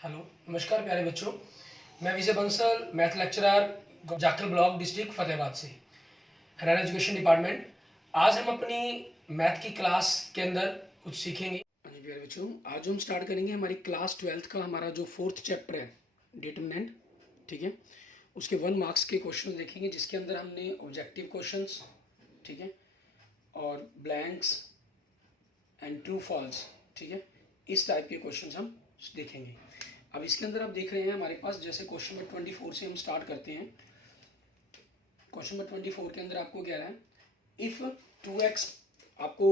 Hello, नमस्कार प्यारे बच्चों। मैं Vijay Bansal, math lecturer, Jakhal block, district Fatehabad से, हरियाणा एजुकेशन डिपार्टमेंट। आज हम अपनी मैथ की क्लास के अंदर कुछ सीखेंगे। हाँ जी प्यारे बच्चों, आज हम स्टार्ट करेंगे हमारी क्लास 12th का हमारा जो 4th चैप्टर है, डिटरमिनेंट। ठीक है, उसके 1 मार्क्स के क्वेश्चन देखेंगे, जिसके अंदर हमने ऑब्जेक्टिव क्वेश्चंस, ठीक है, और ब्लैंक्स एंड ट्रू फॉल्स, ठीक है, इस टाइप के क्वेश्चंस हम देखेंगे। अब इसके अंदर आप देख रहे हैं हमारे पास, जैसे क्वेश्चन नंबर 24 से हम स्टार्ट करते हैं। क्वेश्चन नंबर 24 के अंदर आपको क्या है, इफ 2x आपको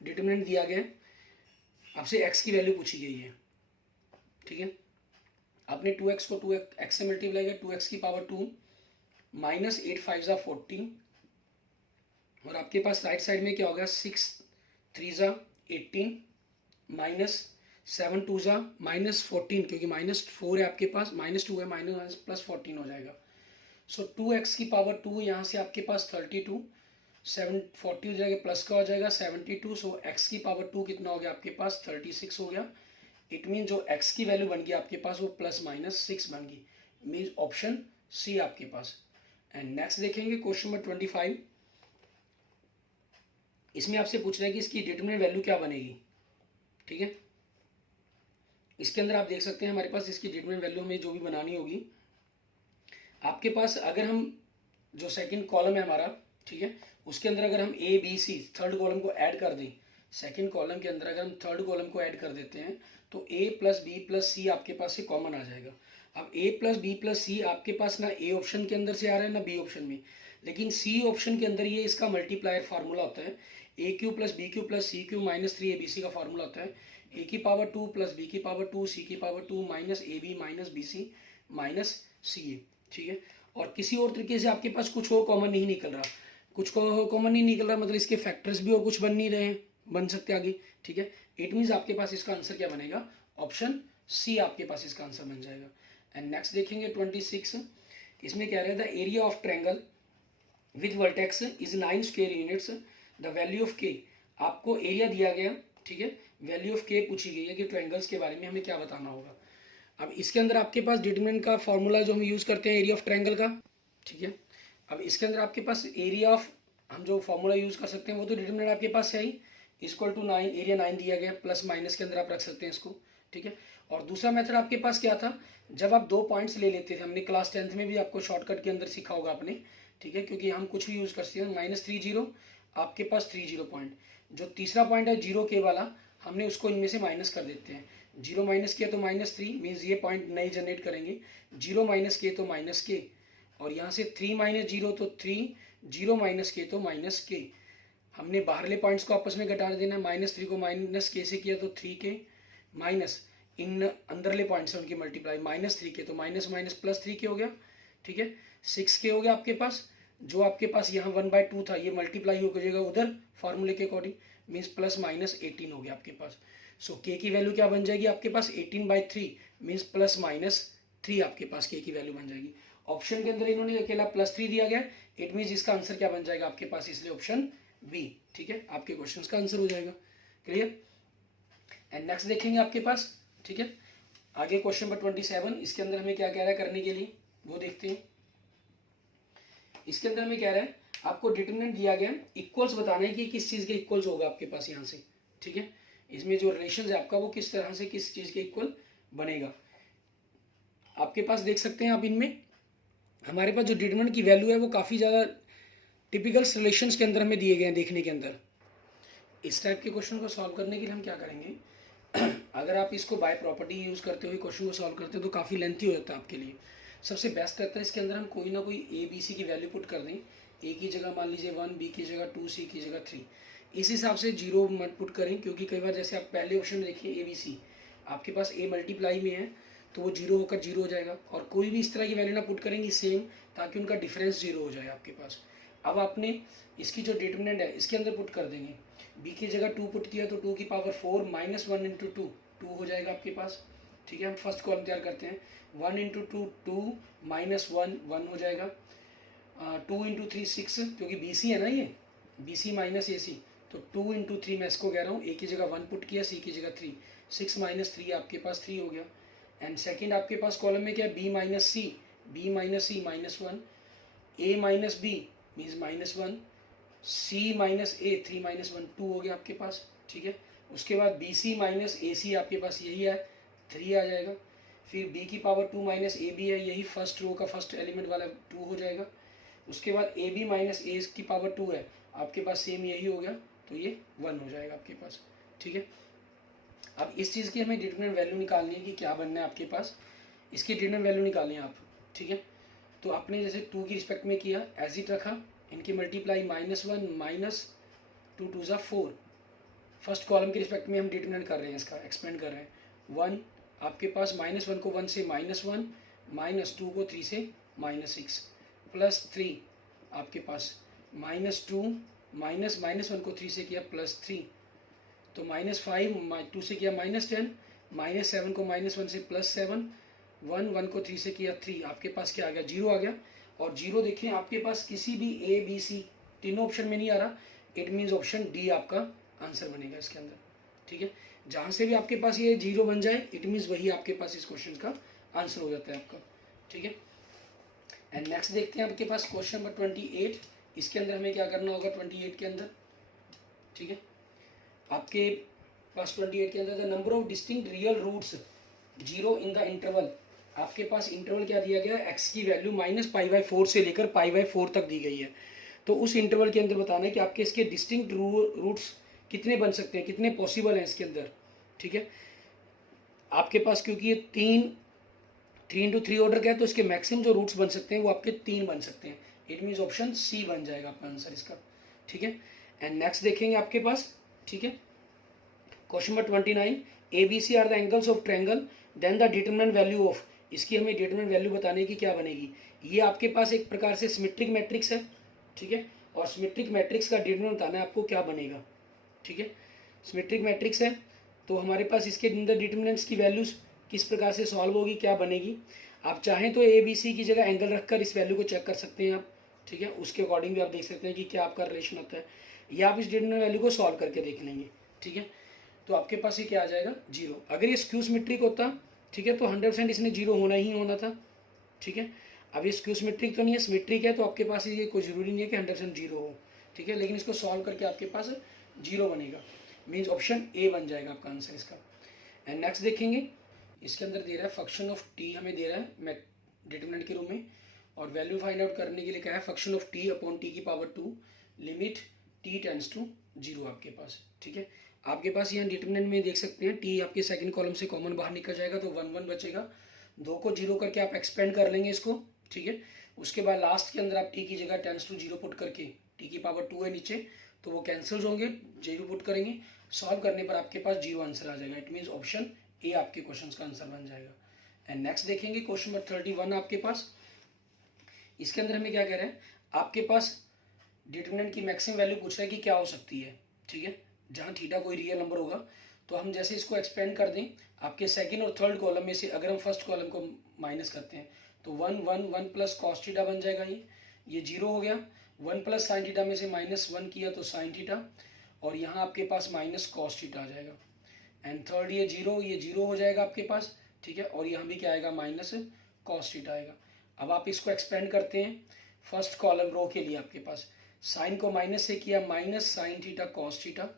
डिटरमिनेंट दिया गया, आपसे x की वैल्यू पूछी गई है। ठीक है, आपने 2x को 2x से मल्टीप्लाई किया, 2x की पावर 2 माइनस 8 5 ज़ा 14, और आपके पास राइट साइड में क्या होगा, 6 3 ज़ा 18 माइनस 7 2 ज़ा माइनस 14, क्योंकि माइनस 4 है आपके पास, माइनस 2 है, माइनस प्लस 14 हो जाएगा। सो 2x की पावर 2, यहाँ से आपके पास 32, 7 40 हो जाएगा, प्लस का हो जाएगा 72। सो x की पावर 2 कितना हो गया आपके पास, 36 हो गया। इट मीन जो x की वैल्यू बन गई आपके पास वो प्लस माइनस 6 बन गई, मीन ऑप्शन सी आपके पास। एंड नेक्स्ट देखेंगे क्वेश्चन नंबर 25। इसमें आपसे पूछ रहा है कि इसकी डिटरमिनेंट वैल्यू क्या बनेगी। ठीक है, इसके अंदर आप देख सकते हैं हमारे पास इसकी डिटरमिनेंट वैल्यू में जो भी बनानी होगी आपके पास, अगर हम जो सेकंड कॉलम है हमारा, ठीक है, उसके अंदर अगर हम A B C third column को ऐड कर दें, सेकंड कॉलम के अंदर अगर हम थर्ड कॉलम को ऐड कर देते हैं तो ए प्लस बी प्लस सी आपके पास से कॉमन आ जाएगा। अब ए प्लस बी प्लस सी आपके पास ना ए ऑप्शन के अंदर से आ रहा है ना बी ऑप्शन में, लेकिन सी ऑप्शन के अंदर ये इसका मल्टीप्लायर फार्मूला होता है, A cube plus B cube plus C cube minus 3 A B C का फार्मूला होता है, ए की पावर 2 प्लस बी की पावर 2 सी की power 2 minus A B minus B C minus C A. ठीक है, और किसी और तरीके से आपके पास कुछ और कॉमन नहीं निकल रहा, कुछ कॉमन नहीं निकल रहा, मतलब इसके फैक्टर्स भी और कुछ बन नहीं रहे हैं, बन सकते आगे। ठीक है, इट मीन्स आपके पास इसका आंसर क्या बनेगा, ऑप्शन सी आपके पास इसका आंसर बन जाएगा। एंड नेक्स्ट देखेंगे 26। इसमें क्या रहा था, area of triangle with vertex is 9 square units, the value of के। आपको एरिया दिया गया, ठीक है, वैल्यू ऑफ के पूछी गई है कि ट्रायंगल्स के बारे में हमें क्या बताना होगा। अब इसके अंदर आपके पास डिटरमिनेंट का फॉर्मूला जो हम यूज़ करते हैं एरिया ऑफ ट्रायंगल का, ठीक है। अब इसके अंदर आपके पास एरिया ऑफ हम जो फॉर्मूला यूज़ कर सकते हैं वो तो डिटरमिनेंट आपके पास है ही, इक्वल टू 9, एरिया 9 दिया गया, प्लस माइनस के अंदर आप रख सकते हैं इसको। ठीक है, और दूसरा मेथड आपके पास क्या था, जब आप 2 पॉइंट्स ले लेते थे, हमने क्लास 10th में भी आपको शॉर्टकट के अंदर सीखा होगा आपने। ठीक है, क्योंकि हम कुछ भी यूज़ कर सकते हैं, -30 आपके पास 30 पॉइंट, जो तीसरा पॉइंट है 0 के वाला, हमने उसको इनमें से माइनस कर देते हैं। 0 माइनस किया तो -3, मीन्स ये पॉइंट नए जनरेट करेंगे। 0 माइनस किए तो माइनस के, और यहाँ से 3 माइनस 0 तो 3, 0 माइनस के तो माइनस के। हमने बाहरले पॉइंट्स को आपस में घटा देना है, -3 को माइनस के से किया तो 3 के, माइनस इन अंदरले पॉइंट्स हैं उनकी मल्टीप्लाई, -3 के तो माइनस माइनस प्लस 3 के हो गया। ठीक है, 6 के हो गया आपके पास, जो आपके पास यहाँ 1/2 था ये मल्टीप्लाई हो जाएगा उधर फार्मूले के अकॉर्डिंग, मीन्स प्लस माइनस 18 हो गया आपके पास। सो के की वैल्यू क्या बन जाएगी आपके पास, 18/3 मीन्स प्लस माइनस 3 आपके पास के की वैल्यू बन जाएगी। ऑप्शन के अंदर इन्होंने अकेला +3 दिया गया, इट मीन्स इसका आंसर क्या बन जाएगा आपके पास, इसलिए ऑप्शन बी, ठीक है, आपके क्वेश्चन का आंसर हो जाएगा। क्लियर। एंड नेक्स्ट देखेंगे आपके पास, ठीक है, आगे क्वेश्चन नंबर 27। इसके अंदर हमें क्या कह रहा है करने के लिए वो देखते हैं। इसके अंदर हमें कह रहा है आपको डिटरमिनेंट दिया गया, इक्वल्स बताना है कि किस चीज़ के इक्वल्स होगा आपके पास यहाँ से। ठीक है, इसमें जो रिलेशन है आपका वो किस तरह से किस चीज़ के इक्वल बनेगा। आपके पास देख सकते हैं आप, इनमें हमारे पास जो डिटरमिनेंट की वैल्यू है वो काफ़ी ज़्यादा टिपिकल रिलेशंस के अंदर हमें दिए गए हैं देखने के अंदर। इस टाइप के क्वेश्चन को सॉल्व करने के लिए हम क्या करेंगे, अगर आप इसको बाय प्रॉपर्टी यूज़ करते हुए क्वेश्चन को सॉल्व करते हो तो काफ़ी लेंथी हो जाता है आपके लिए। सबसे बेस्ट रहता है इसके अंदर हम कोई ना कोई ए बी सी की वैल्यू पुट कर दें, ए की जगह मान लीजिए 1, बी की जगह 2, सी की जगह 3। इस हिसाब से 0 मत पुट करें, क्योंकि कई बार जैसे आप पहले ऑप्शन में देखिए ए बी सी, आपके पास ए मल्टीप्लाई में है तो वो 0 होकर 0 हो जाएगा, और कोई भी इस तरह की वैल्यू ना पुट करेंगे सेम, ताकि उनका डिफरेंस 0 हो जाए आपके पास। अब आपने इसकी जो डिटरमिनेंट है इसके अंदर पुट कर देंगे, बी की जगह 2 पुट किया तो 2 की पावर 4 माइनस 1 इंटू 2 हो जाएगा आपके पास। ठीक है, हम फर्स्ट कॉलम तैयार करते हैं, 1 इंटू 2 2 माइनस 1 1 हो जाएगा, 2 इंटू 3 6, क्योंकि बी सी है ना ये, बी सी माइनस ए सी, तो 2 इंटू 3 मैं इसको कह रहा हूँ, ए की जगह 1 पुट किया, सी की जगह 3, 6 माइनस 3 आपके पास 3 हो गया। एंड सेकेंड आपके पास कॉलम में क्या है, बी माइनस सी -1, ए माइनस बी मीन्स -1, सी माइनस ए 3 - 1 2 हो गया आपके पास, ठीक है। उसके बाद बी सी माइनस ए सी आपके पास यही है 3 आ जाएगा। फिर b की पावर 2 माइनस ए बी है, यही फर्स्ट रो का फर्स्ट एलिमेंट वाला 2 हो जाएगा। उसके बाद ए बी माइनस ए की पावर 2 है आपके पास, सेम यही हो गया, तो ये 1 हो जाएगा आपके पास, ठीक है। अब इस चीज़ की हमें डिटरमिनेंट वैल्यू निकालनी है कि क्या बनना है आपके पास, इसकी डिटरमिनेंट वैल्यू निकालनी है आप, ठीक है। तो आपने जैसे 2 की रिस्पेक्ट में किया एज इट रखा, इनकी मल्टीप्लाई -1 -2 2 ज़ा 4, फर्स्ट कॉलम के रिस्पेक्ट में हम डिटरमिनेंट कर रहे हैं, इसका एक्सपेंड कर रहे हैं। 1 आपके पास -1 को 1 से -1, -2 को 3 से -6, +3 आपके पास -2 -1 को 3 से किया +3, तो -5 2 से किया -10, -7 को -1 से +7, 1 को 3 से किया 3, आपके पास क्या आ गया, 0 आ गया। और 0 देखिए आपके पास किसी भी ए बी सी तीनों ऑप्शन में नहीं आ रहा, इट मीन्स ऑप्शन डी आपका आंसर बनेगा इसके अंदर, ठीक है। जहाँ से भी आपके पास ये 0 बन जाए इट मीन्स वही आपके पास इस क्वेश्चन का आंसर हो जाता है आपका, ठीक है। एंड नेक्स्ट देखते हैं आपके पास क्वेश्चन नंबर 28, इसके अंदर हमें क्या करना होगा 28 के अंदर, ठीक है। आपके पास 28 के अंदर the number of distinct real roots 0 in the interval, आपके पास इंटरवल क्या दिया गया है, x की वैल्यू -π/4 से लेकर π/4 तक दी गई है। तो उस इंटरवल के अंदर बताना है कि आपके इसके डिस्टिंक्ट रूट्स कितने बन सकते हैं, कितने पॉसिबल हैं इसके अंदर, ठीक है। आपके पास क्योंकि ये 3 × 3 ऑर्डर का है, तो इसके मैक्सिमम जो रूट्स बन सकते हैं वो आपके 3 बन सकते हैं, इट मीन्स ऑप्शन सी बन जाएगा आपका आंसर इसका, ठीक है। एंड नेक्स्ट देखेंगे आपके पास, ठीक है, question number 29, A B C are the angles of triangle, then the determinant value of, इसकी हमें डिटरमिनेंट वैल्यू बताने की क्या बनेगी। ये आपके पास एक प्रकार से सिमेट्रिक मैट्रिक्स है, ठीक है, और सिमेट्रिक मैट्रिक्स का डिटरमिनेंट बताना है आपको क्या बनेगा, ठीक है। सिमेट्रिक मैट्रिक्स है तो हमारे पास इसके अंदर डिटरमिनेंट्स की वैल्यूज किस प्रकार से सॉल्व होगी, क्या बनेगी। आप चाहें तो ए बी सी की जगह एंगल रखकर इस वैल्यू को चेक कर सकते हैं आप, ठीक है, उसके अकॉर्डिंग भी आप देख सकते हैं कि क्या आपका रिलेशन आता है, या आप इस डिटरमिनेंट वैल्यू को सॉल्व करके देख लेंगे, ठीक है। तो आपके पास ये क्या आ जाएगा 0। अगर ये स्क्यू सिमेट्रिक होता, ठीक है, तो 100% इसने 0 होना ही होना था, ठीक है। अब ये स्क्यू सिमेट्रिक तो नहीं है, सिमेट्रिक है, तो आपके पास ये कोई ज़रूरी नहीं है कि 100% 0 हो, ठीक है, लेकिन इसको सॉल्व करके आपके पास 0 बनेगा, मीन्स ऑप्शन ए बन जाएगा आपका आंसर इसका। एंड नेक्स्ट देखेंगे, इसके अंदर दे रहा है फंक्शन ऑफ टी, हमें दे रहा है डिटरमिनेंट के रूप में, और वैल्यू फाइंड आउट करने के लिए क्या है, function of t upon t की power 2 limit t tends to 0 आपके पास, ठीक है। आपके पास यहाँ डिटरमिनेंट में देख सकते हैं टी आपके सेकंड कॉलम से कॉमन बाहर निकल जाएगा, तो 1 1 बचेगा, 2 को 0 करके आप एक्सपेंड कर लेंगे इसको, ठीक है। उसके बाद लास्ट के अंदर आप टी की जगह टेंड्स टू 0 पुट करके, टी की पावर 2 है नीचे, तो वो कैंसिल्स होंगे, 0 पुट करेंगे, सॉल्व करने पर आपके पास 0 आंसर आ जाएगा, इट मीन्स ऑप्शन ए आपके क्वेश्चन का आंसर बन जाएगा। एंड नेक्स्ट देखेंगे क्वेश्चन नंबर 31 आपके पास, इसके अंदर हमें क्या कह रहे हैं, आपके पास डिटरमिनेंट की मैक्सिमम वैल्यू पूछ रहा है कि क्या हो सकती है, ठीक है, जहाँ थीटा कोई रियल नंबर होगा, तो हम जैसे इसको एक्सपेंड कर दें, आपके सेकंड और थर्ड कॉलम में से अगर हम फर्स्ट कॉलम को माइनस करते हैं तो 1 1 1 प्लस कॉस थीटा बन जाएगा, ये 0 हो गया, 1 प्लस साइन थीटा में से -1 किया तो साइन थीटा, और यहाँ आपके पास माइनस कॉस थीटा आ जाएगा। एंड थर्ड ये 0 हो जाएगा आपके पास, ठीक है, और यहाँ भी क्या आएगा माइनस कॉस थीटा आएगा। अब आप इसको एक्सपेंड करते हैं फर्स्ट कॉलम रो के लिए, आपके पास साइन को माइनस से किया minus sine theta cos theta,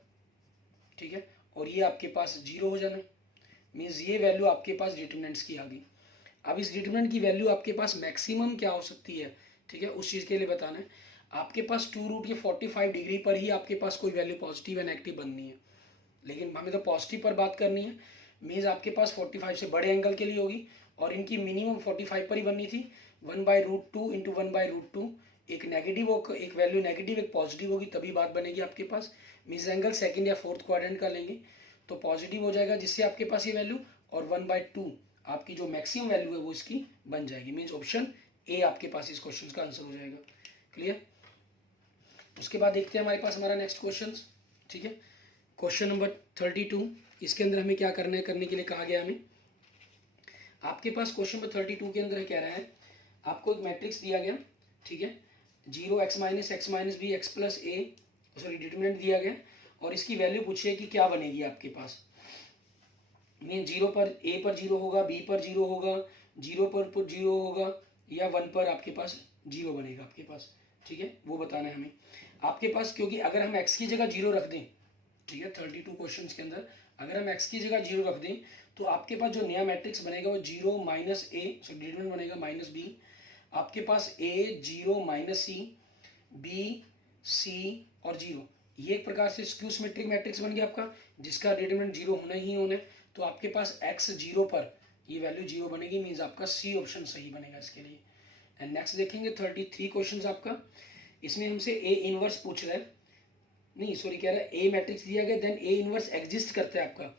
ठीक है, और ये आपके पास 0 हो जाना, मीन्स ये वैल्यू आपके पास डिटरमिनेंट्स की आ गई। अब इस डिटरमिनेंट की वैल्यू आपके पास मैक्सिमम क्या हो सकती है, ठीक है, उस चीज़ के लिए बताना है। आपके पास 2 रूट ये 45 डिग्री पर ही आपके पास कोई वैल्यू पॉजिटिव या नेगेटिव बननी है, लेकिन हमें तो पॉजिटिव पर बात करनी है, मीन्स आपके पास 45 से बड़े एंगल के लिए होगी, और इनकी मिनिमम 45 पर ही बननी थी। 1/√2 इंटू 1/√2, एक नेगेटिव और एक वैल्यू नेगेटिव एक पॉजिटिव होगी, तभी बात बनेगी आपके पास, मीन्स एंगल सेकंड या फोर्थ क्वाड्रेंट का लेंगे तो पॉजिटिव हो जाएगा, जिससे आपके पास ये वैल्यू, और 1/2 आपकी जो मैक्सिमम वैल्यू है वो इसकी बन जाएगी, मीन्स ऑप्शन ए आपके पास इस क्वेश्चन का आंसर हो जाएगा। क्लियर। उसके बाद देखते हैं हमारे पास हमारा नेक्स्ट क्वेश्चन, ठीक है, क्वेश्चन नंबर 32, इसके अंदर हमें क्या करना है, करने के लिए कहा गया हमें, आपके पास क्वेश्चन नंबर 32 के अंदर कह रहा है, आपको एक मैट्रिक्स दिया गया, ठीक है, 0 x - b x plus a, sorry determinant दिया गया, और इसकी वैल्यू पूछिए कि क्या बनेगी आपके पास। मीन जीरो पर ए पर जीरो होगा, बी पर जीरो होगा, जीरो पर जीरो होगा, या वन पर आपके पास जीरो बनेगा आपके पास, ठीक है, वो बताना है हमें आपके पास। क्योंकि अगर हम एक्स की जगह जीरो रख दें, ठीक है, 32 क्वेश्चन के अंदर अगर हम एक्स की जगह जीरो रख दें तो आपके पास जो नया मैट्रिक्स बनेगा वो जीरो माइनस ए, सो डिटरमिनेंट बनेगा माइनस बी, आपके पास ए जीरो माइनस सी, बी सी और जीरो, ये एक प्रकार से स्क्यू सिमेट्रिक मैट्रिक्स बन गया आपका, जिसका डिटरमिनेंट जीरो होना ही होना है। तो आपके पास एक्स जीरो पर ये वैल्यू जीरो बनेगी, मीन्स आपका सी ऑप्शन सही बनेगा इसके लिए। एंड नेक्स्ट देखेंगे 33 क्वेश्चन आपका, इसमें हमसे ए इनवर्स पूछ रहा है, नहीं सॉरी कह रहा है ए मैट्रिक्स दिया गया, देन ए इनवर्स एग्जिस्ट करता है आपका,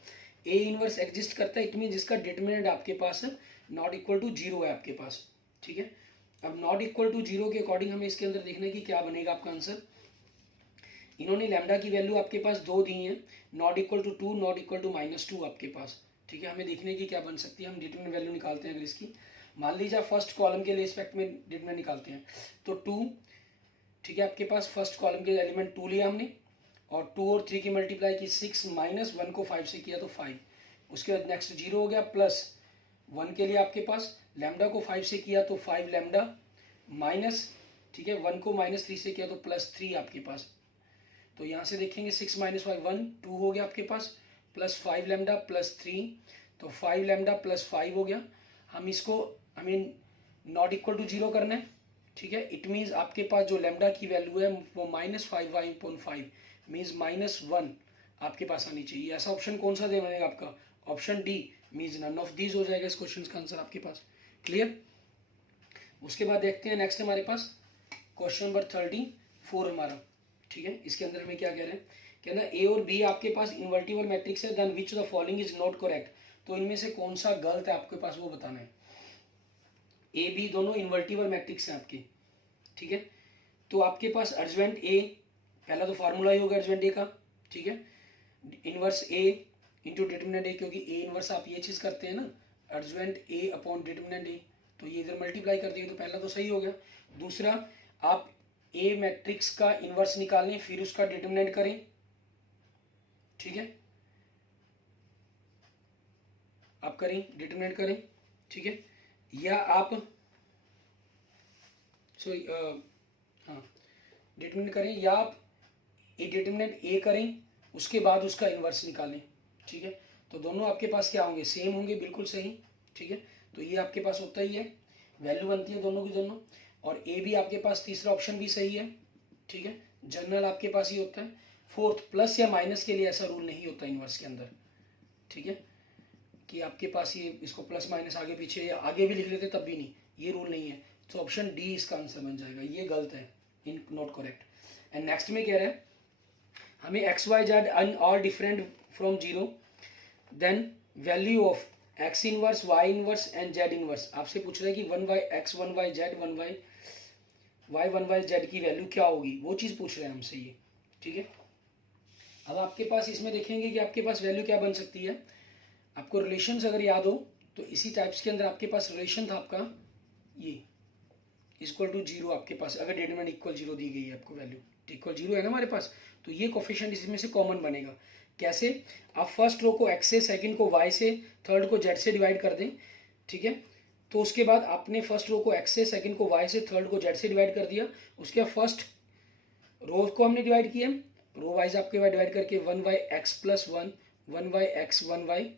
ए इनवर्स एग्जिस्ट करता है, इट मीन जिसका डिटरमिनेंट आपके पास नॉट इक्वल टू जीरो है आपके पास, ठीक है। अब नॉट इक्वल टू जीरो के अकॉर्डिंग हमें इसके अंदर देखना है कि क्या बनेगा आपका आंसर। इन्होंने लैम्डा की वैल्यू आपके पास दो दी है, not equal to two, not equal to minus two आपके पास, ठीक है। हमें देखने की क्या बन सकती है, हम डिटरमिनेंट वैल्यू निकालते हैं अगर इसकी, मान लीजिए फर्स्ट कॉलम के लिए रिस्पेक्ट में डिटरमिनेंट निकालते हैं तो टू, ठीक है, आपके पास फर्स्ट कॉलम के एलिमेंट टू लिया हमने, और टू और थ्री की मल्टीप्लाई की सिक्स, माइनस वन को फाइव से किया तो फाइव, उसके बाद नेक्स्ट जीरो हो गया, प्लस वन के लिए आपके पास लैम्डा को फाइव से किया तो फाइव लैम्डा, माइनस, ठीक है, वन को माइनस थ्री से किया तो प्लस थ्री आपके पास। तो यहाँ से देखेंगे six minus five one, two हो गया आपके पास, plus five lambda plus three, तो फाइव लैम्डा प्लस फाइव हो गया। हम इसको हमें नॉट इक्वल टू जीरो करना है, ठीक है, इट मीन्स आपके पास जो लैम्डा की वैल्यू है वो minus five y point five, means minus one आपके पास आनी चाहिए। ऐसा ऑप्शन कौन सा दे बनेगा आपका, option D, means none of these हो जाएगा इस क्वेश्चन का आंसर आपके पास। क्लियर। उसके बाद देखते हैं नेक्स्ट हमारे पास क्वेश्चन नंबर 34 हमारा, ठीक है। इसके अंदर हमें क्या कह रहे हैं, कहना ए और बी आपके पास इन्वर्टिबल मैट्रिक्स है, then which the following is not correct, तो इनमें से कौन सा गलत है आपके पास वो बताना है। ए बी दोनों इन्वर्टिबल मैट्रिक्स हैं आपके, ठीक है। तो आपके पास अर्जवेंट ए, पहला तो फार्मूला ही होगा अर्जवेंट ए का, ठीक है, इनवर्स ए इंटू डिटरमिनेंट ए, क्योंकि ए इनवर्स आप ये चीज़ करते हैं ना, अर्जवेंट ए अपॉन डिटरमिनेंट ए, तो ये इधर मल्टीप्लाई कर दिए तो पहला तो सही हो गया। दूसरा, आप ए मैट्रिक्स का इनवर्स निकालें फिर उसका डिटरमिनेंट करें, ठीक है, आप करें डिटरमिनेंट करें, ठीक है, या आप सॉरी हाँ डिटरमिनेंट करें, या आप डिटरमिनेंट ए करें उसके बाद उसका इनवर्स निकालें, ठीक है। तो दोनों आपके पास क्या होंगे, सेम होंगे, बिल्कुल सही, ठीक है। तो ये आपके पास होता ही है, वैल्यू बनती है दोनों की दोनों, और ए भी आपके पास तीसरा ऑप्शन भी सही है, ठीक है, जनरल आपके पास ही होता है। फोर्थ, प्लस या माइनस के लिए ऐसा रूल नहीं होता इनवर्स के अंदर, ठीक है, कि आपके पास ये इसको प्लस माइनस आगे पीछे या आगे भी लिख लेते तब भी नहीं, ये रूल नहीं है। तो ऑप्शन डी इसका आंसर बन जाएगा, ये गलत है, इन नॉट करेक्ट। एंड नेक्स्ट में कह रहा है हमें x y z all different from zero, then value of x inverse, y inverse and z inverse, आपसे पूछ रहा है कि one y x, one y z, one y y, one y z की वैल्यू क्या होगी, वो चीज़ पूछ रहे हैं हमसे ये, ठीक है। अब आपके पास इसमें देखेंगे कि आपके पास वैल्यू क्या बन सकती है। आपको रिलेशंस अगर याद हो तो इसी टाइप्स के अंदर आपके पास रिलेशन था आपका ये इक्वल टू जीरो, आपके पास अगर डिटरमिनेंट इक्वल जीरो दी गई है आपको, वैल्यू इक्वल जीरो है ना हमारे पास, तो ये कोफिशिएंट इसमें से कॉमन बनेगा। कैसे, आप फर्स्ट रो को एक्स से, सेकंड को वाई से, थर्ड को जेड से डिवाइड कर दें, ठीक है। तो उसके बाद आपने फर्स्ट रो को एक्स से, सेकंड को वाई से, थर्ड को जेड से डिवाइड कर दिया, उसके बाद फर्स्ट रो को हमने डिवाइड किया, रो वाइज आपके डिवाइड करके one y x plus one, one y x, one y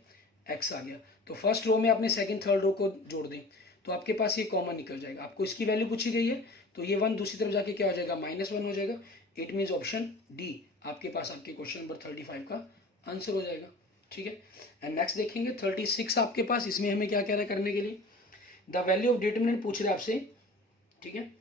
x आ गया। तो फर्स्ट रो में आपने सेकंड थर्ड रो को जोड़ दें तो आपके पास ये कॉमन निकल जाएगा। आपको इसकी वैल्यू पूछी गई है तो ये वन दूसरी तरफ जाके क्या हो जाएगा, माइनस वन हो जाएगा। इट मीन्स ऑप्शन डी आपके पास आपके क्वेश्चन नंबर 35 का आंसर हो जाएगा, ठीक है। एंड नेक्स्ट देखेंगे 36 आपके पास, इसमें हमें क्या कह रहा है करने के लिए, द वैल्यू ऑफ डिटरमिनेंट पूछ रहे हैं आपसे, ठीक है,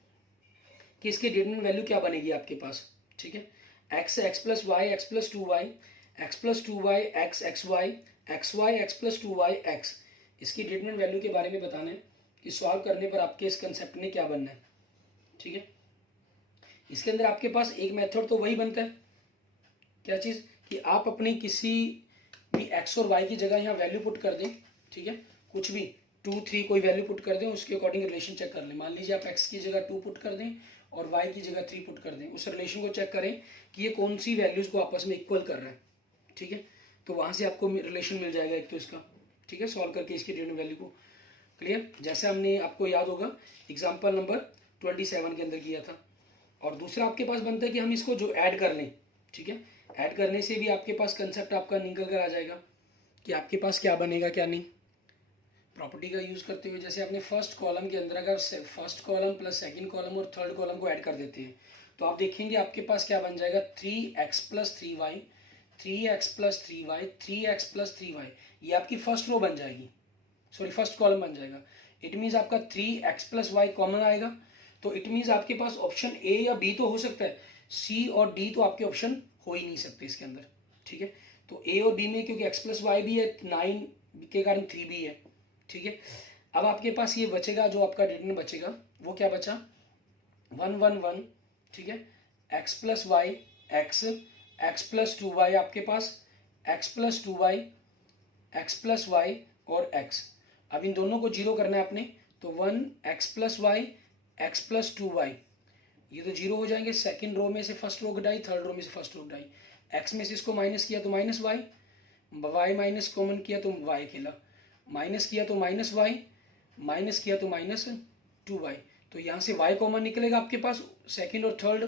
कि इसकी डिटरमिनेंट वैल्यू क्या बनेगी आपके पास, ठीक है। X, x plus y, x plus two y, x plus two y, x, x y, x y, x plus two y x, इसकी डिटरमिनेंट वैल्यू के बारे में बताना है कि सॉल्व करने पर आपके इस कंसेप्ट में क्या बनना है, ठीक है। इसके अंदर आपके पास एक मेथड तो वही बनता है, क्या चीज़, कि आप अपने किसी भी एक्स और वाई की जगह यहाँ वैल्यू पुट कर दें, ठीक है, कुछ भी 2 3 कोई वैल्यू पुट कर दें, उसके अकॉर्डिंग रिलेशन चेक कर लें। मान लीजिए आप एक्स की जगह 2 पुट कर दें और वाई की जगह 3 पुट कर दें, उस रिलेशन को चेक करें कि ये कौन सी वैल्यूज़ को आपस में इक्वल कर रहा है, ठीक है। तो वहाँ से आपको रिलेशन मिल जाएगा एक तो इसका, ठीक है, सॉल्व करके इसकी डिटरमिनेंट वैल्यू को। क्लियर, जैसे हमने आपको याद होगा एग्जाम्पल नंबर 27 के अंदर किया था। और दूसरा आपके पास बनता है कि हम इसको जो ऐड कर लें, ठीक है, ऐड करने से भी आपके पास कंसेप्ट आपका निकल कर आ जाएगा कि आपके पास क्या बनेगा क्या नहीं। प्रॉपर्टी का यूज़ करते हुए जैसे अपने फर्स्ट कॉलम के अंदर अगर first column plus second column और थर्ड कॉलम को ऐड कर देते हैं तो आप देखेंगे आपके पास क्या बन जाएगा, 3x plus 3y, 3x plus 3y, 3x plus 3y, ये आपकी फर्स्ट रो बन जाएगी, सॉरी फर्स्ट कॉलम बन जाएगा। इट मीन्स आपका 3x प्लस वाई कॉमन आएगा, तो इट मीन्स आपके पास ऑप्शन ए या बी तो हो सकता है, सी और डी तो आपके ऑप्शन हो ही नहीं सकते इसके अंदर। ठीक है, तो ए और बी में क्योंकि x प्लस वाई भी है, 9 के कारण 3 भी है। ठीक है, अब आपके पास ये बचेगा, जो आपका डिटरमिनेंट बचेगा वो क्या बचा, 1 1 1। ठीक है, x plus y x, x plus 2y आपके पास, x plus 2y, x plus y और x। अब इन दोनों को जीरो करना है आपने, तो 1x plus y, x plus 2y, ये तो जीरो हो जाएंगे। सेकंड रो में से फर्स्ट रो घटाई, थर्ड रो में से फर्स्ट रो घटाई, x में से इसको माइनस किया तो minus y, y minus common किया तो y अकेला, माइनस किया तो माइनस वाई, माइनस किया तो माइनस 2y। तो यहाँ से y कॉमन निकलेगा आपके पास सेकंड और थर्ड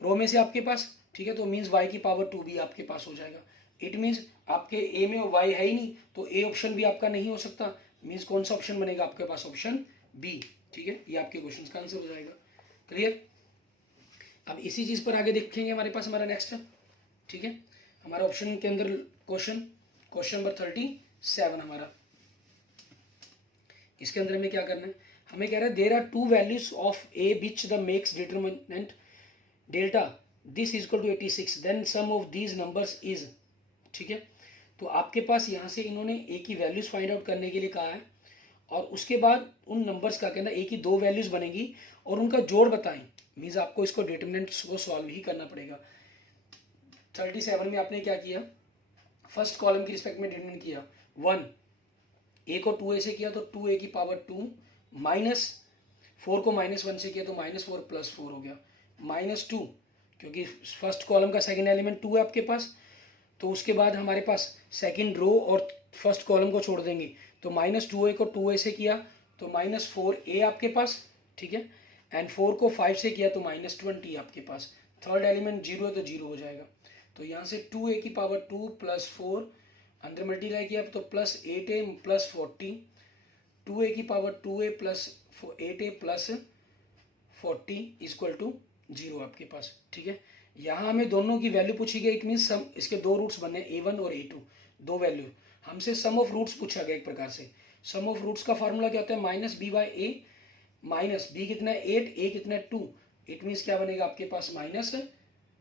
रो में से आपके पास। ठीक है, तो मीन्स y की पावर 2 भी आपके पास हो जाएगा। इट मीन्स आपके a में y है ही नहीं, तो a ऑप्शन भी आपका नहीं हो सकता। मीन्स कौन सा ऑप्शन बनेगा आपके पास, ऑप्शन बी। ठीक है, ये आपके क्वेश्चन का आंसर हो जाएगा। क्लियर, अब इसी चीज पर आगे देखेंगे हमारे पास हमारा नेक्स्ट। ठीक है, हमारा ऑप्शन के अंदर क्वेश्चन नंबर 37 हमारा, इसके अंदर हमें क्या करना है, हमें कह रहा है there are two values of a which the makes determinant delta this is equal to 86, then sum of these numbers is. ठीक है, तो आपके पास यहाँ से इन्होंने ए की वैल्यूज फाइंड आउट करने के लिए कहा है, और उसके बाद उन नंबर्स का कहना ए की दो वैल्यूज बनेगी और उनका जोड़ बताएं। मीन्स आपको इसको डिटरमिनेंट्स को सॉल्व ही करना पड़ेगा। 37 में आपने क्या किया, फर्स्ट कॉलम की रिस्पेक्ट में डिटरमिनेंट किया 1, ए को 2a से किया तो 2a की पावर 2, माइनस 4 को माइनस 1 से किया तो माइनस 4 प्लस 4 हो गया, माइनस 2, क्योंकि फर्स्ट कॉलम का सेकंड एलिमेंट 2 है आपके पास, तो उसके बाद हमारे पास सेकंड रो और फर्स्ट कॉलम को छोड़ देंगे, तो माइनस 2a को 2a से किया तो माइनस 4a आपके पास। ठीक है, एंड 4 को 5 से किया तो माइनस 20 आपके पास। थर्ड एलिमेंट 0 है तो 0 हो जाएगा, तो यहाँ से 2a की पावर 2 प्लस 4 अंदर मल्टीप्लाई किया तो प्लस 8a प्लस 40, 2a की power 2a plus 8a plus 40 equal to 0 आपके पास। ठीक है, यहाँ हमें दोनों की वैल्यू पूछी गई, इट मीन सम, इसके दो रूट्स बने a1 और a2, दो वैल्यू। हमसे सम ऑफ रूट्स पूछा गया एक प्रकार से। सम ऑफ रूट्स का फार्मूला क्या होता है, minus b by a, minus b कितना है 8, ए कितना है 2, इट मीन्स क्या बनेगा आपके पास माइनस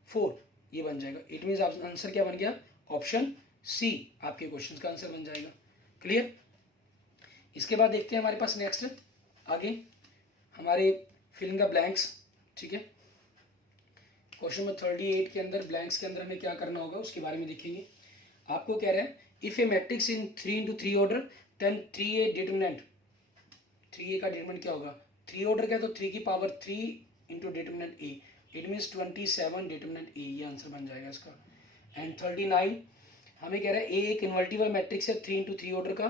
4, ये बन जाएगा। इट मीन्स आंसर क्या बन गया, ऑप्शन सी आपके क्वेश्चन का आंसर बन जाएगा। क्लियर, इसके बाद देखते हैं हमारे पास नेक्स्ट आगे हमारे फिलिंग द ब्लैंक्स। ठीक है, क्वेश्चन नंबर 38 के अंदर ब्लैंक्स के अंदर हमें क्या करना होगा उसके बारे में देखेंगे। आपको कह रहा है if a matrix in 3x3 order then 3a determinant, 3a का डिटरमिनेंट क्या होगा, 3 ऑर्डर का, तो 3 की power 3 into determinant a, it means 27 determinant a, ये आंसर बन जाएगा इसका। एंड 39 हमें कह रहा है ए एक इन्वर्टिबल मैट्रिक्स है 3x3 ऑर्डर का,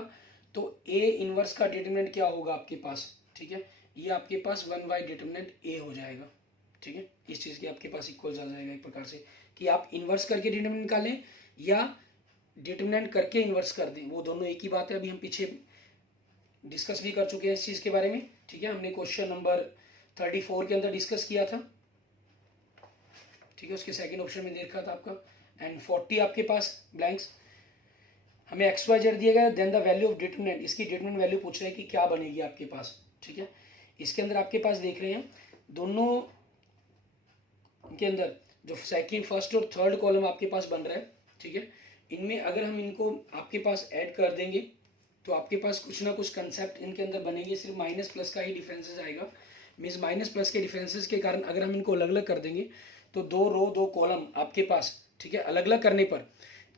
तो a इनवर्स का डिटरमिनेंट क्या होगा आपके पास। ठीक है, ये आपके पास 1 डिटरमिनेंट a हो जाएगा। ठीक है, इस चीज़ की आपके पास इक्वल आ जाएगा एक प्रकार से, कि आप इन्वर्स करके डिटरमिनेंट निकालें या डिटरमिनेंट करके इन्वर्स कर दें, वो दोनों एक ही बात है। अभी हम पीछे डिस्कस भी कर चुके हैं इस चीज़ के बारे में। ठीक है, हमने क्वेश्चन नंबर 34 के अंदर डिस्कस किया था। ठीक है, उसके सेकंड ऑप्शन में देखा था आपका। एंड 40 आपके पास ब्लैंक्स, हमें एक्स वाई जेड दिया गया, then the value of determinant, इसकी डिटरमिनेंट वैल्यू पूछ रहे हैं कि क्या बनेगी आपके पास। ठीक है, इसके अंदर आपके पास देख रहे हैं दोनों के अंदर जो सेकंड, फर्स्ट और थर्ड कॉलम आपके पास बन रहा है। ठीक है, इनमें अगर हम इनको आपके पास ऐड कर देंगे तो आपके पास कुछ ना कुछ कंसेप्ट इनके अंदर बनेंगे, सिर्फ माइनस प्लस का ही डिफरेंसेस आएगा। मीन्स माइनस प्लस के डिफरेंसेस के कारण अगर हम इनको अलग अलग कर देंगे तो 2 रो 2 कॉलम आपके पास। ठीक है, अलग अलग करने पर,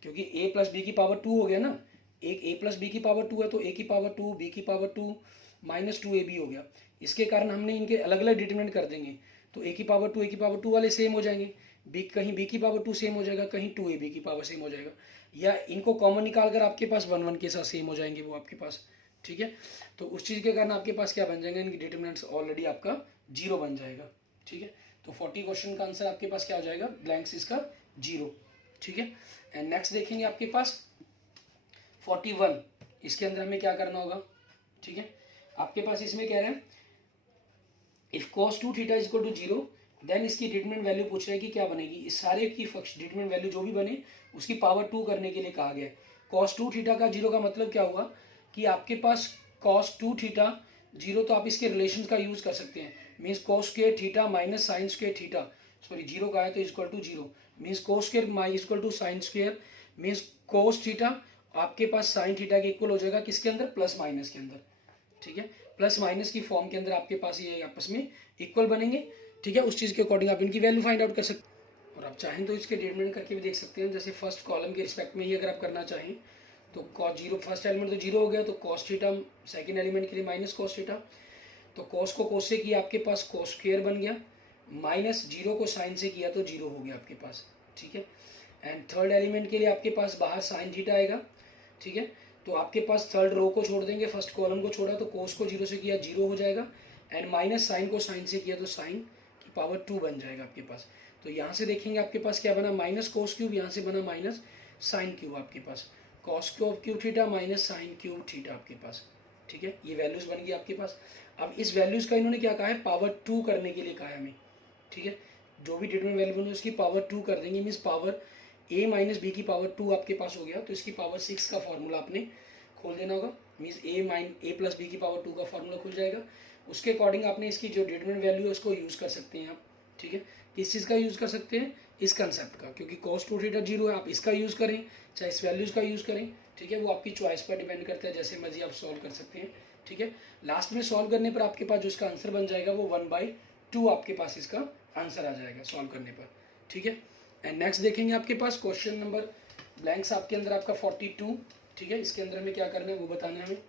क्योंकि a प्लस बी की पावर 2 हो गया ना, एक a प्लस बी की पावर 2 है तो a की पावर 2, b की पावर 2 माइनस 2ab हो गया। इसके कारण हमने इनके अलग अलग डिटरमिनेंट कर देंगे, तो a की पावर 2 वाले सेम हो जाएंगे, b कहीं b की पावर 2 सेम हो जाएगा, कहीं 2ab की पावर सेम हो जाएगा। या इनको कॉमन निकाल कर आपके पास 1 1 के साथ सेम हो जाएंगे वो आपके पास, ठीक है। तो उस चीज़ के कारण आपके पास क्या बन जाएंगे, इनकी डिटरमिनेंट्स ऑलरेडी आपका 0 बन जाएगा, ठीक है। तो 40 क्वेश्चन का आंसर आपके पास क्या हो जाएगा, ब्लैंक्स इसका 0, ठीक है। एंड नेक्स्ट देखेंगे आपके पास 41, इसके अंदर हमें क्या करना होगा, ठीक है। आपके पास इसमें कह रहे हैं if cos 2 theta is equal to 0 then इसकी डिटरमिनेंट वैल्यू पूछ रहे हैं कि क्या बनेगी। इस सारे की डिटरमिनेंट वैल्यू जो भी बने उसकी पावर 2 करने के लिए कहा गया है। cos 2 थीटा का 0 का मतलब क्या हुआ कि आपके पास cos 2 थीटा 0, तो आप इसके रिलेशन का यूज कर सकते हैं, means cos square theta minus sine square theta, sorry 0 का है तो equal to 0, means cos square equal to sine square, means cos theta आपके पास साइन थीटा के इक्वल हो जाएगा किसके अंदर, प्लस माइनस के अंदर, ठीक है। प्लस माइनस की फॉर्म के अंदर आपके पास ये आपस में इक्वल बनेंगे, ठीक है। उस चीज़ के अकॉर्डिंग आप इनकी वैल्यू फाइंड आउट कर सकते हैं और आप चाहें तो इसके डिटरमिनेंट करके भी देख सकते हैं। जैसे फर्स्ट कॉलम के रिस्पेक्ट में ही अगर आप करना चाहें तो cos 0 फर्स्ट एलिमेंट तो 0 हो गया, तो cos थीटा सेकेंड एलिमेंट के लिए माइनस cos थीटा, तो cos को cos से किया आपके पास cos स्क्वायर बन गया, माइनस 0 को साइन से किया तो 0 हो गया आपके पास, ठीक है। एंड थर्ड एलिमेंट के लिए आपके पास बाहर साइन थीटा आएगा, ठीक है। तो आपके पास थर्ड रो को छोड़ देंगे, फर्स्ट कॉलम को छोड़ा तो कोस को 0 से किया 0 हो जाएगा, एंड माइनस साइन को साइन से किया तो साइन की पावर 2 बन जाएगा आपके पास। तो यहाँ से देखेंगे आपके पास क्या बना, माइनस कोस क्यूब, यहाँ से बना माइनस साइन क्यूब आपके पास, cos cube theta minus sine cube theta आपके पास, ठीक है। ये वैल्यूज बन गई आपके पास। अब इस वैल्यूज का इन्होंने क्या कहा है, पावर 2 करने के लिए कहा है हमें, ठीक है। जो भी डिटरमिनेंट वैल्यू बनी उसकी पावर 2 कर देंगे, means power a minus b की पावर 2 आपके पास हो गया, तो इसकी पावर 6 का फॉर्मूला आपने खोल देना होगा, मीन्स a प्लस बी की पावर 2 का फॉर्मूला खुल जाएगा। उसके अकॉर्डिंग आपने इसकी जो डिटरमिनेंट वैल्यू है उसको यूज़ कर सकते हैं आप, ठीक है। किस चीज़ का यूज़ कर सकते हैं, इस कंसेप्ट का, क्योंकि cos 2 थीटा 0 है, आप इसका यूज़ करें चाहे इस वैल्यूज़ का यूज़ करें, ठीक है। वो आपकी चॉइस पर डिपेंड करता है, जैसे मर्जी आप सॉल्व कर सकते हैं, ठीक है। लास्ट में सॉल्व करने पर आपके पास जो इसका आंसर बन जाएगा वो 1/2 आपके पास इसका आंसर आ जाएगा सॉल्व करने पर, ठीक है। एंड नेक्स्ट देखेंगे आपके पास क्वेश्चन नंबर ब्लैंक्स आपके अंदर आपका 42, ठीक है। इसके अंदर हमें क्या करना है वो बताना है हमें।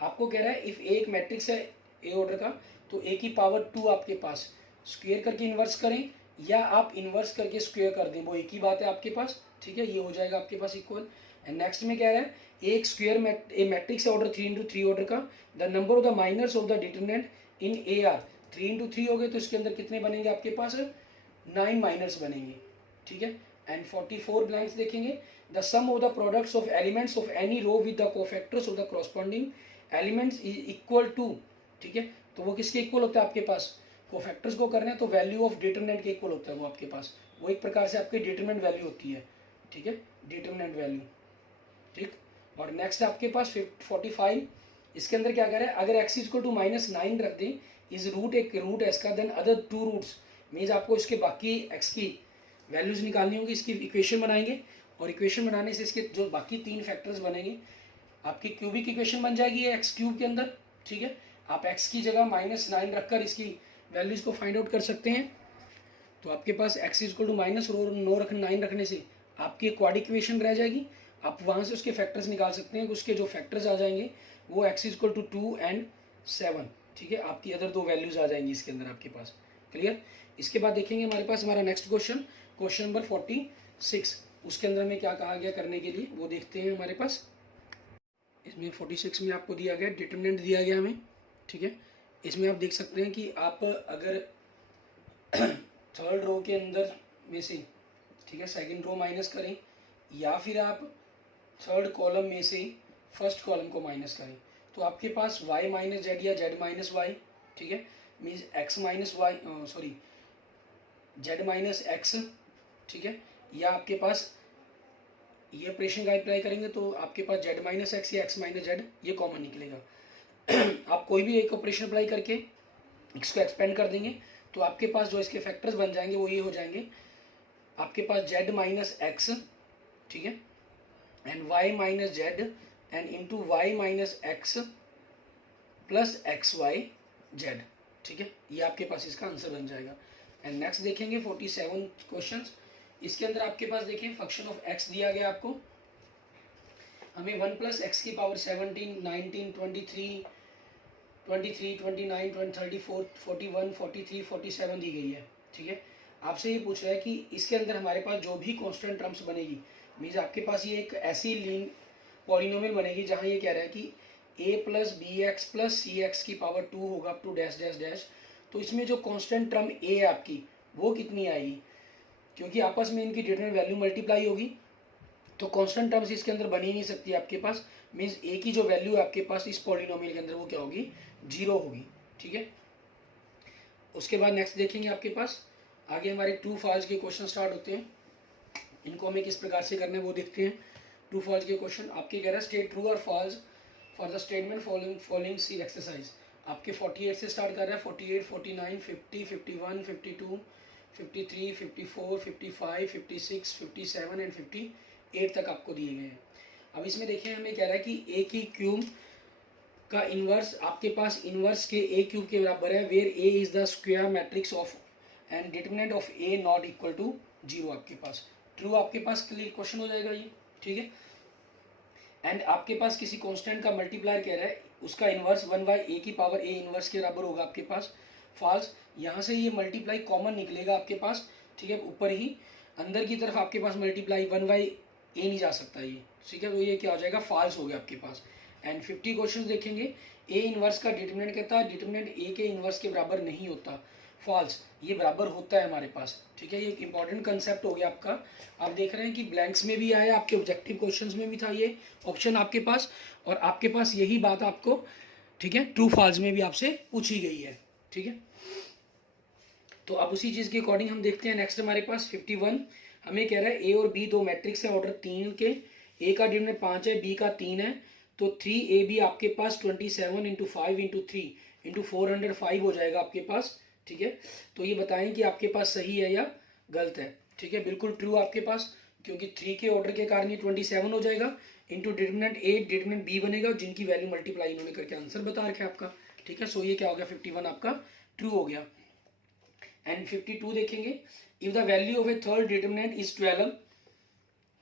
आपको कह रहा है इफ ए एक मैट्रिक्स है ए ऑर्डर का, तो ए की पावर 2 आपके पास स्क्वेयर करके इन्वर्स करें या आप इन्वर्स करके स्क्वेयर कर दें, वो एक ही बात है आपके पास, ठीक है। ये हो जाएगा आपके पास इक्वल। एंड नेक्स्ट में कह रहा है एक स्क्वेयर मैट्रिक्स है ऑर्डर 3x3 ऑर्डर का, the number of the minors of the determinant in a are 3x3 हो गए, तो इसके अंदर कितने बनेंगे आपके पास, 9 माइनर्स बनेंगे, ठीक है। एंड 44 ब्लैंक्स देखेंगे, the sum of the products of elements of any row with the cofactors of the corresponding elements is equal to, ठीक है। तो वो किसके इक्वल होता है आपके पास, कोफैक्टर्स को करना है तो वैल्यू ऑफ डिटरमिनेंट के इक्वल होता है वो आपके पास, वो एक प्रकार से आपकी डिटरमिनेंट वैल्यू होती है, ठीक है, डिटरमिनेंट वैल्यू, ठीक। और नेक्स्ट आपके पास 45, इसके अंदर क्या कह रहा है, अगर x इक्वल टू -9 रख दें, इज रूट एक रूट है इसका, देन अदर 2 रूट्स, मीन्स आपको इसके बाकी x की वैल्यूज निकालनी होगी, इसकी इक्वेशन बनाएंगे और इक्वेशन बनाने से इसके जो बाकी 3 फैक्टर्स बनेंगे आपकी क्यूबिक इक्वेशन बन जाएगी है एक्स क्यूब के अंदर, ठीक है। आप x की जगह -9 रखकर इसकी वैल्यूज को फाइंड आउट कर सकते हैं। तो आपके पास x इक्वल टू -9 रखने से आपकी क्वाड्रिक इक्वेशन रह जाएगी, आप वहाँ से उसके फैक्टर्स निकाल सकते हैं, उसके जो फैक्टर्स आ जाएंगे वो x इक्वल टू 2 and 7, ठीक है। आपकी अदर 2 वैल्यूज आ जाएंगी इसके अंदर आपके पास, क्लियर। इसके बाद देखेंगे हमारे पास हमारा नेक्स्ट क्वेश्चन, क्वेश्चन नंबर 46, उसके अंदर में क्या कहा गया करने के लिए वो देखते हैं हमारे पास। इसमें 46 में आपको दिया गया डिटरमिनेंट दिया गया हमें, ठीक है। इसमें आप देख सकते हैं कि आप अगर थर्ड रो के अंदर में से, ठीक है, सेकंड रो माइनस करें या फिर आप थर्ड कॉलम में से फर्स्ट कॉलम को माइनस करें, तो आपके पास y माइनस जेड या z माइनस वाई, ठीक है, means x minus y, sorry z minus x, ठीक है, या आपके पास ये ऑपरेशन का अप्लाई करेंगे तो आपके पास z माइनस एक्स या x माइनस जेड ये कॉमन निकलेगा। आप कोई भी एक ऑपरेशन अप्लाई करके इसको एक्सपेंड कर देंगे तो आपके पास जो इसके फैक्टर्स बन जाएंगे वो ये हो जाएंगे, आपके पास z माइनस एक्स, ठीक है, and y minus z and into y minus x plus x y z, ठीक है। ये आपके पास इसका आंसर बन जाएगा। एंड नेक्स्ट देखेंगे 47 क्वेश्चन, इसके अंदर आपके पास देखिए फंक्शन ऑफ x दिया गया आपको, हमें 1 प्लस एक्स की पावर 17, 19, 23, 29, 34, 41, 43, 47 दी गई है, ठीक है। आपसे ये पूछ रहा है कि इसके अंदर हमारे पास जो भी कांस्टेंट टर्म्स बनेगी मीन्स आपके पास ये एक ऐसी लीन पॉलिनोमियल बनेगी जहाँ ये कह रहा है कि a plus b x plus c x की पावर 2 होगा up to dash dash dash. तो इसमें जो कांस्टेंट टर्म a है आपकी वो कितनी आएगी, क्योंकि आपस में इनकी डिटरमिनेंट वैल्यू मल्टीप्लाई होगी तो कांस्टेंट टर्म्स इसके अंदर बनी नहीं सकती आपके पास। मीन्स a की जो वैल्यू है आपके पास इस पॉलिनोमियल के अंदर वो क्या होगी, 0 होगी। ठीक है, उसके बाद नेक्स्ट देखेंगे आपके पास आगे हमारे ट्रू फॉल्स के क्वेश्चन स्टार्ट होते हैं। इनको हमें किस प्रकार से करने वो देखते हैं। ट्रू फॉल्स के क्वेश्चन आपके कह रहा है स्टेट ट्रू और false for the statement following see exercise. आपके 48 से स्टार्ट कर रहा है, 48, 49, 50, 51, 52, 53, 54, 55, 56, 57 एंड 58 तक आपको दिए गए हैं। अब इसमें देखिए हमें कह रहा है कि ए की क्यूब का इन्वर्स आपके पास इन्वर्स के ए क्यूब के बराबर है, where a is the square matrix of and determinant of a not equal to 0 आपके पास। ट्रू आपके पास क्लियर क्वेश्चन हो जाएगा ये। ठीक है, एंड आपके पास किसी कांस्टेंट का मल्टीप्लायर कह रहा है, उसका इन्वर्स 1/a की पावर a इन्वर्स के बराबर होगा आपके पास। फॉल्स, यहाँ से ये मल्टीप्लाई कॉमन निकलेगा आपके पास। ठीक है, ऊपर ही अंदर की तरफ आपके पास मल्टीप्लाई 1/a नहीं जा सकता ये। ठीक है, तो ये क्या हो जाएगा, फॉल्स हो गया आपके पास। एंड 50 क्वेश्चन देखेंगे, ए इन्वर्स का डिटरमिनेंट कहता है डिटरमिनेंट ए के इन्वर्स के बराबर नहीं होता। फॉल्स, ये बराबर होता है हमारे पास। ठीक है, ये एक इंपॉर्टेंट कंसेप्ट हो गया आपका। आप देख रहे हैं कि ब्लैंक्स में भी आया, आपके ऑब्जेक्टिव क्वेश्चंस में भी था ये ऑप्शन आपके पास, और आपके पास यही बात आपको, ठीक है, ट्रू फॉल्स में भी आपसे पूछी गई है। ठीक है, तो अब उसी चीज़ के अकॉर्डिंग हम देखते हैं। नेक्स्ट हमारे पास 51 हमें कह रहा है ए और बी दो मैट्रिक्स है ऑर्डर 3 के, ए का डिटरमिनेंट 5 है, बी का 3 है, तो 3ab आपके पास 27 इंटू 5 इंटू 3 इंटू 405 हो जाएगा आपके पास। ठीक है, तो ये बताएं कि आपके पास सही है या गलत है। ठीक है, बिल्कुल ट्रू आपके पास, क्योंकि 3 के ऑर्डर के कारण ये 27 हो जाएगा into determinant a determinant b बनेगा, जिनकी वैल्यू मल्टीप्लाई इन्होंने करके आंसर बता रखा है आपका। ठीक है, सो ये क्या हो गया, 51 आपका ट्रू हो गया। एंड 52 देखेंगे, if the value of A third determinant is 12,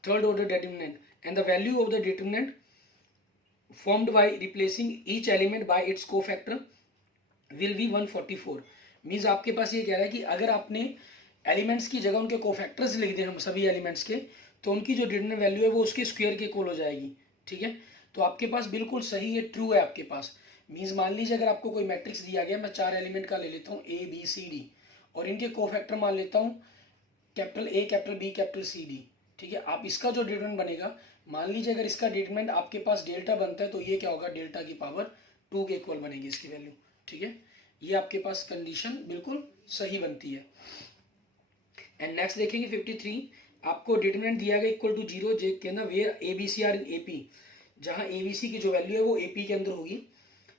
third order determinant, and the value of the determinant formed by replacing each element by its cofactor will be 144। Means आपके पास ये कह रहा है कि अगर आपने एलिमेंट्स की जगह उनके कोफैक्टर्स लिख दें हम सभी एलिमेंट्स के, तो उनकी जो डिटरमिनेंट वैल्यू है वो उसके स्क्वायर के इक्वल हो जाएगी। ठीक है, तो आपके पास बिल्कुल सही है, ट्रू है आपके पास। मीन्स मान लीजिए अगर आपको कोई मैट्रिक्स दिया गया, मैं 4 एलिमेंट का ले लेता हूँ A B C D, और इनके कोफैक्टर मान लेता हूँ capital A capital B capital C D। ठीक है, आप इसका जो डिटरमिनेंट बनेगा, मान लीजिए अगर इसका डिटरमिनेंट आपके पास डेल्टा बनता है, तो ये क्या होगा, डेल्टा की पावर 2 के इक्वल बनेगी इसकी वैल्यू। ठीक है, ये आपके पास कंडीशन बिल्कुल सही बनती है। एंड नेक्स्ट देखेंगे 53, आपको डिटरमिनेंट दिया गया इक्वल टू 0, जे कहना where ABC are in AP, जहाँ ABC की जो वैल्यू है वो AP के अंदर होगी,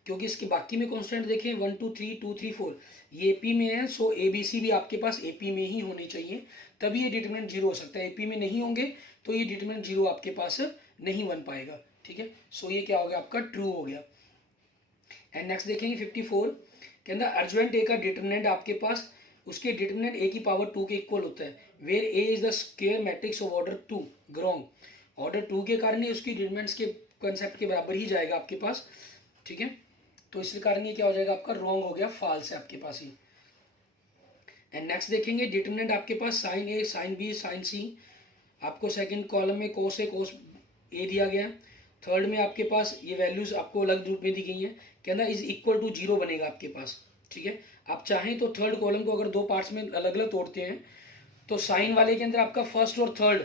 क्योंकि इसके बाकी में कॉन्स्टेंट देखें 1 2 3 2 3 4 ये AP में है, सो ABC भी आपके पास AP में ही होनी चाहिए, तभी ये डिटरमिनेंट 0 हो सकता है। AP में नहीं होंगे तो ये डिटरमिनेंट 0 आपके पास नहीं बन पाएगा। ठीक है, सो ये क्या हो गया, आपका ट्रू हो गया। एंड नेक्स्ट देखेंगे 54, कहना अर्जुएंट ए का डिटरमिनेंट आपके पास उसके डिटरमिनेंट ए की पावर 2 के इक्वल होता है, where a is the square matrix of order 2 ग्रॉन्ग। ऑर्डर 2 के कारण ही उसकी डिटरमिनेंट्स के कंसेप्ट के बराबर ही जाएगा आपके पास। ठीक है, तो इस कारण ये क्या हो जाएगा, आपका रॉन्ग हो गया, फॉल्स है आपके पास ही। एंड नेक्स्ट देखेंगे डिटरमिनेंट आपके पास साइन ए साइन बी साइन सी, आपको सेकंड कॉलम में कोस ए कोस ए दिया गया, थर्ड में आपके पास ये वैल्यूज आपको अलग रूप में दी गई हैं, कहना इज इक्वल टू 0 बनेगा आपके पास। ठीक है, आप चाहें तो थर्ड कॉलम को अगर दो पार्ट्स में अलग अलग तोड़ते हैं, तो साइन वाले के अंदर आपका फर्स्ट और थर्ड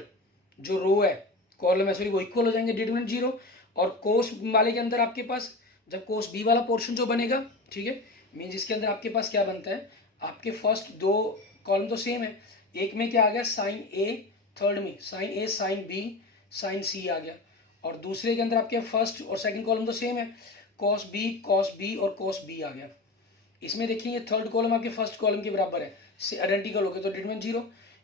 जो रो है कॉलम है सॉरी वो इक्वल हो जाएंगे, डिटरमिनेंट 0, और कोस वाले के अंदर आपके पास जब कोस बी वाला पोर्शन जो बनेगा, ठीक है, मीन्स इसके अंदर आपके पास क्या बनता है, आपके फर्स्ट दो कॉलम तो सेम है, एक में क्या आ गया साइन ए, थर्ड में साइन ए साइन बी साइन सी आ गया, और दूसरे के अंदर आपके फर्स्ट और सेकंड कॉलम तो सेम है, कॉस बी और कॉस बी आ गया। इसमें देखिए ये थर्ड कॉलम आपके फर्स्ट कॉलम के बराबर है, से आइडेंटिकल हो गया, तो डिटरमिनेंट 0।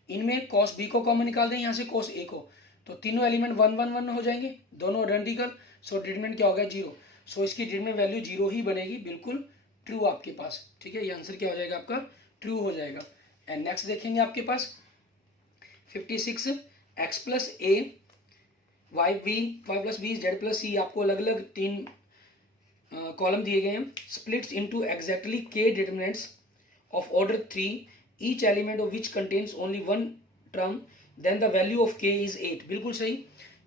इनमें कॉस बी को कॉमन निकाल दें यहाँ से कॉस ए को, तो तीनों एलिमेंट 1 1 1 हो जाएंगे, दोनों आइडेंटिकल, सो डिटरमिनेंट क्या हो गया 0, सो इसकी डिटरमिनेंट वैल्यू 0 ही बनेगी, बिल्कुल ट्रू आपके पास। ठीक है, ये आंसर क्या हो जाएगा आपका, ट्रू हो जाएगा। एंड नेक्स्ट देखेंगे आपके पास 56, x plus a y plus b z plus c, आपको अलग अलग 3 कॉलम दिए गए हैं, splits into exactly k determinants of order 3, each element of which contains only one term then the value of k is 8। बिल्कुल सही,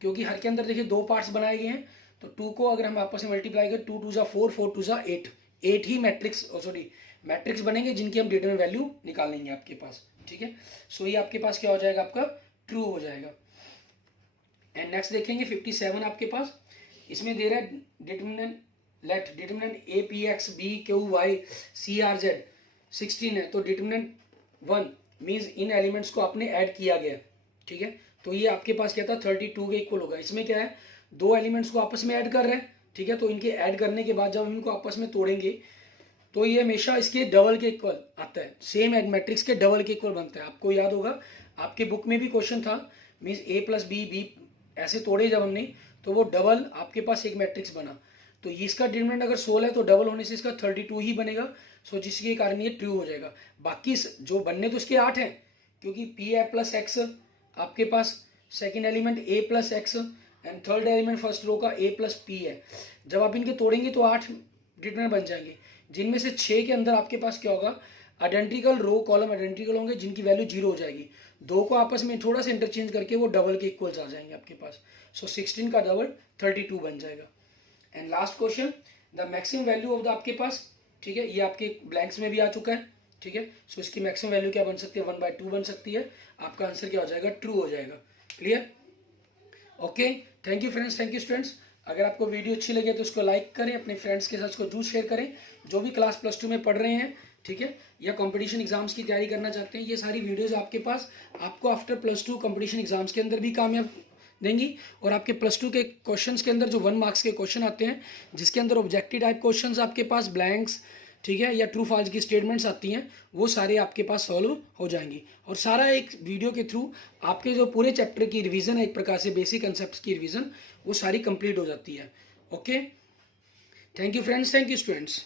क्योंकि हर के अंदर देखिए 2 पार्ट्स बनाए गए हैं, तो 2 को अगर हम आपस में मल्टीप्लाई करें, 2 2 जा 4, 4 2 जा 8, 8 ही मैट्रिक्स बनेंगे जिनकी हम डिटरमिनेंट वैल्यू निकाल लेंगे आपके पास। ठीक है, सो ये आपके पास क्या हो जाएगा, आपका ट्रू हो जाएगा। एंड नेक्स्ट देखेंगे 57 आपके पास, इसमें दे रहा है determinant a p x b q y c r z 16 है, तो डिटरमिनेंट 1 मीन्स इन एलिमेंट्स को आपने ऐड किया गया। ठीक है, तो ये आपके पास क्या था, 32 के इक्वल होगा। इसमें क्या है, 2 एलिमेंट्स को आपस में ऐड कर रहे हैं। ठीक है, तो इनके ऐड करने के बाद जब हम इनको आपस में तोड़ेंगे तो ये हमेशा इसके डबल के इक्वल आता है, सेम मैट्रिक्स के डबल के इक्वल बनता है। आपको याद होगा आपके बुक में भी क्वेश्चन था, मीन्स ए प्लस बी, बी ऐसे तोड़े जब हमने, तो वो डबल आपके पास एक मैट्रिक्स बना। तो इसका डिटरमिनेंट अगर 16 है तो डबल होने से इसका 32 ही बनेगा। सो जिसके कारण ये ट्रू हो जाएगा। बाकी जो बनने तो इसके 8 हैं, क्योंकि पी ए प्लस एक्स आपके पास second element a plus x and third element first row का ए प्लस पी है। जब आप इनके तोड़ेंगे तो 8 डिटरमिनेंट बन जाएंगे, जिनमें से 6 के अंदर आपके पास क्या होगा, आइडेंटिकल रो कॉलम आइडेंटिकल होंगे जिनकी वैल्यू 0 हो जाएगी। 2 को आपस में थोड़ा सा इंटरचेंज करके वो डबल के इक्वल्स आ जाएंगे आपके पास। सो 16 का डबल 32 बन जाएगा। And last question, the maximum value of the आपके पास, ठीक है, ये आपके ब्लैंक्स में भी आ चुका है। ठीक है, सो इसकी मैक्सिमम वैल्यू क्या बन सकती है, 1/2 बन सकती है। आपका आंसर क्या हो जाएगा, ट्रू हो जाएगा। Clear? Okay, thank you friends, thank you students. अगर आपको वीडियो अच्छी लगे तो उसको लाइक करें, अपने फ्रेंड्स के साथ उसको जरूर शेयर करें। जो भी क्लास +2 में पढ़ रहे हैं, ठीक है, या कंपटीशन एग्जाम्स की तैयारी करना चाहते हैं, ये सारी वीडियोस आपके पास आपको आफ्टर +2 कंपटीशन एग्जाम्स के अंदर भी कामयाब देंगी। और आपके +2 के क्वेश्चंस के अंदर जो 1 मार्क्स के क्वेश्चन आते हैं, जिसके अंदर ऑब्जेक्टिव टाइप क्वेश्चंस आपके पास ब्लैंक्स, ठीक है, या ट्रू फॉल्स की स्टेटमेंट्स आती हैं, वो सारे आपके पास सॉल्व हो जाएंगी। और सारा एक वीडियो के थ्रू आपके जो पूरे चैप्टर की रिवीजन है, एक प्रकार से बेसिक कंसेप्ट की रिवीजन, वो सारी कंप्लीट हो जाती है। Okay, thank you friends, thank you students.